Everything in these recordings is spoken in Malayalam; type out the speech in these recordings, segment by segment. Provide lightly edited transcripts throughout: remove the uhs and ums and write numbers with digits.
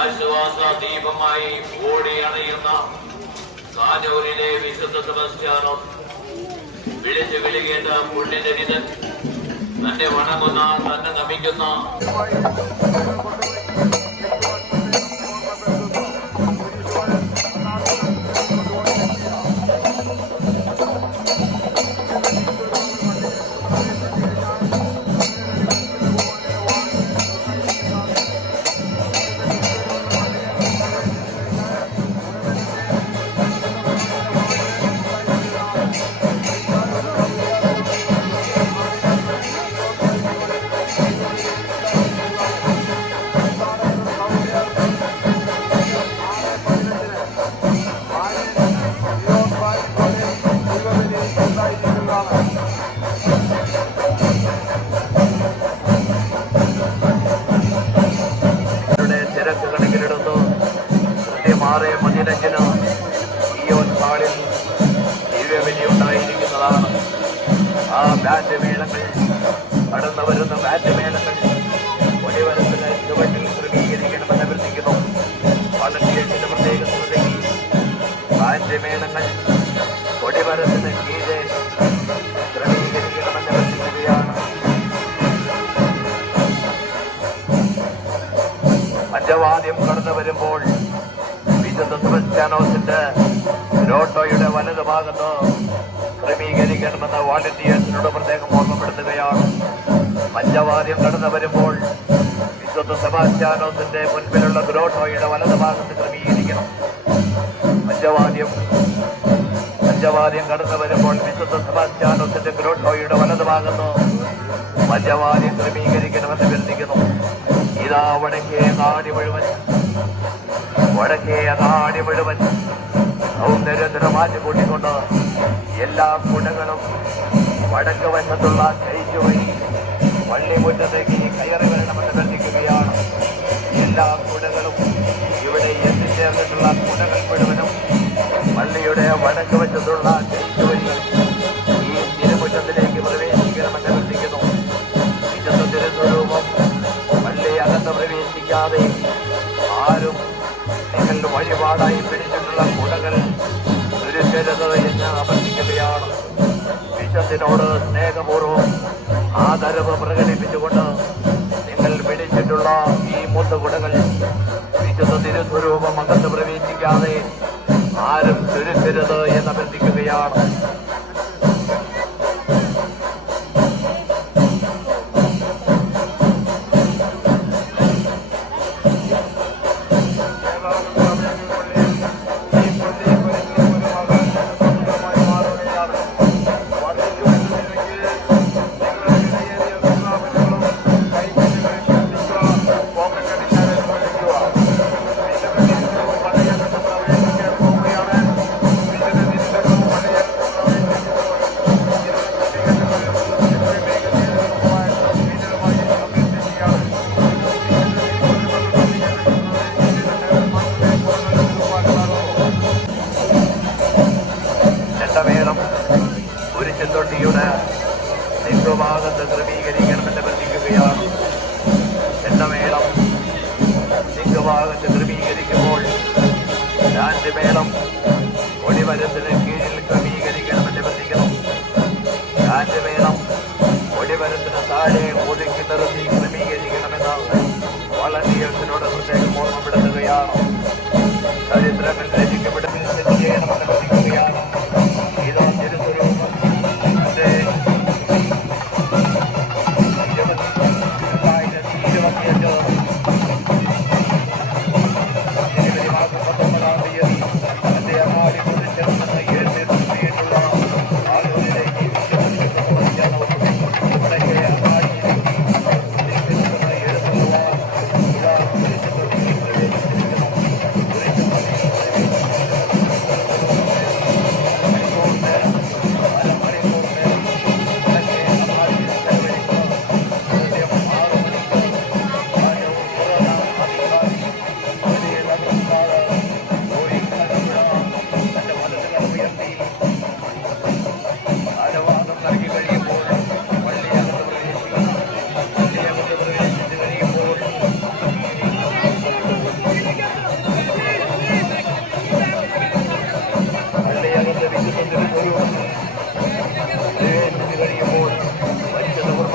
ആശ്വാസ ദീപമായി ഓടി അണയുന്ന കാനൂരിലെ വിശുദ്ധ സെബസ്ത്യാനോസ് വിളിച്ചു വിളികേണ്ട പുണ്യജനിതൻ തന്നെ വണങ്ങുന്ന തന്നെ നമിക്കുന്ന ഉണ്ടായിരിക്കുന്നതാണ്. ആ ബാറ്റ് മേളങ്ങൾ കടന്നു വരുന്ന ബാറ്റ് മേളങ്ങൾ ഒടിവരത്തിന് ചുവട്ടിൽ ക്രമീകരിക്കണമെന്ന് അഭ്യർത്ഥിക്കുന്നു. വളണ്ടിയേഴ്സിന്റെ പ്രത്യേക ശ്രദ്ധയിൽ ബാറ്റ് മേളങ്ങൾ ഒടിവരത്തിന് കീഴെ ക്രമീകരിക്കണമെന്ന് അഭ്യർത്ഥിക്കുകയാണ്. പഞ്ചവാദ്യം കടന്നു വരുമ്പോൾ വിശുദ്ധ സെബസ്ത്യാനോസിന്റെ രോട്ടോയുടെ വലതു ഭാഗത്ത് ക്രമീകരിക്കണമെന്ന് വാളണ്ടിയേഴ്സിനോട് പ്രത്യേകം ഓർമ്മപ്പെടുത്തുകയാണ്. പഞ്ചവാദ്യം കടന്നു വരുമ്പോൾ വിശുദ്ധ സെബാസ്റ്റ്യാനോസിന്റെ മുൻപിലുള്ള ഗ്രോട്ടോയുടെ വലതു ഭാഗത്ത് ക്രമീകരിക്കണം. പഞ്ചവാദ്യം കടന്നു വരുമ്പോൾ വിശുദ്ധ സെബാസ്റ്റ്യാനോസിന്റെ ഗ്രോട്ടോയുടെ വലതു ഭാഗത്ത് പഞ്ചവാദ്യം ക്രമീകരിക്കണമെന്ന് അഭ്യർത്ഥിക്കുന്നു. ഇതാ വടക്കേ നാടി മുഴുവൻ സൗന്ദര്യത്തിന് മാറ്റിക്കൂട്ടിക്കൊണ്ട് എല്ലാ കുടകളും വടക്ക് വശത്തുള്ള കൈച്ചുവഴി പള്ളിമുറ്റത്തേക്ക് കയറി വരണമെന്ന് അഭ്യർത്ഥിക്കുകയാണ്. എല്ലാ കുടകളും ഇവിടെ എത്തിച്ചേർന്നിട്ടുള്ള കുടകൾ മുഴുവനും പള്ളിയുടെ വടക്ക് വശത്തുള്ള കൈച്ചുവഴികൾ ഈ തിരുമുറ്റത്തിലേക്ക് പ്രവേശിക്കണമെന്ന് അഭ്യർത്ഥിക്കുന്നു. വിശുദ്ധ തിരുസ്വരൂപം പള്ളി അകത്ത് പ്രവേശിക്കാതെ ആരും നിങ്ങൾ വഴിപാടായി പിടിച്ചിട്ടുള്ള കുടകൾ ചുരുക്കരുത് എന്ന് അഭ്യർത്ഥിക്കുകയാണ്. വിശുദ്ധനോട് സ്നേഹപൂർവ്വം ആദരവ് പ്രകടിപ്പിച്ചുകൊണ്ട് നിങ്ങൾ പിടിച്ചിട്ടുള്ള ഈ മുത്തുകുടകൾ വിശുദ്ധ തിരുസ്വരൂപം അകത്ത് പ്രവേശിക്കാതെ ആരും ചുരുക്കരുത് എന്ന് അഭ്യർത്ഥിക്കുകയാണ്. തൊട്ടിയുടെ നിംഗഭാഗത്ത് ക്രമീകരിക്കണമെന്ന് അഭ്യർത്ഥിക്കുകയാണ്. എണ്ണമേളം നിംഗഭാഗത്ത് ക്രമീകരിക്കുമ്പോൾ രാജ്യമേളം ഒടിമരത്തിന് കീഴിൽ ക്രമീകരിക്കണമെന്ന് അഭ്യർത്ഥിക്കുന്നു. രാജ്യമേളം ഒടിമരത്തിന് താഴെ ഒതുക്കി നിർത്തി ക്രമീകരിക്കണമെന്ന് വളണ്ടിയേഴ്സിനോട് പ്രത്യേകം ഓർമ്മപ്പെടുത്തുകയാണ്. ചരിത്രങ്ങൾ രചിക്കപ്പെടുന്ന ചെയ്യണമെന്ന് അഭ്യർത്ഥിക്കുകയാണ്. ഇതോ തിരുസ്വരൂപം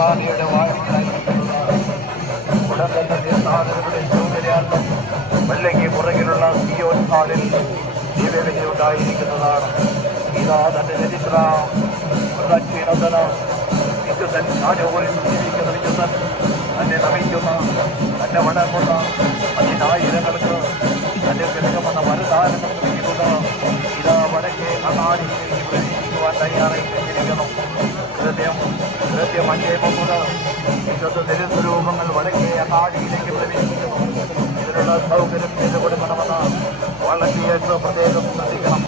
പ്രധാനിയുടെ വാഴമുണ്ടായിരിക്കുന്നതാണ്. ഉടൻ തന്നെ തീർത്ഥാടനരുടെ സൗകര്യാർത്ഥം വല്ലങ്ങി പുറകിലുള്ള സിയോൻ ഹാളിൽ ദിവ്യബലി ഉണ്ടായിരിക്കുന്നതാണ്. ഇതാ തന്റെ ചരിത്ര പ്രദക്ഷിണതന വിശുദ്ധൻ ഷാജോളിൽ ജീവിക്കുന്ന വിശുദ്ധൻ തന്നെ നമിക്കുന്ന, തന്നെ വണങ്ങുന്ന അതിനായിരങ്ങൾക്ക് തന്റെ കിടക്കുമെന്ന വരദാനങ്ങൾക്ക് പിന്നിലുള്ള ഇതാ വടക്കേ കണ്ണാടിയിലേക്ക് പ്രവേശിക്കുവാൻ തയ്യാറായി വെച്ചിരിക്കുന്നു. കൃത്യം 5:30 വിശുദ്ധ തിരുസ്വരൂപങ്ങൾ വടക്കേ അങ്ങാടിയിലേക്ക് പ്രവേശിക്കുന്നു. ഇതിനുള്ള സൗകര്യം ചെയ്തു കൊടുക്കണമെന്ന് വളരെ പ്രത്യേകം ശ്രദ്ധിക്കണം.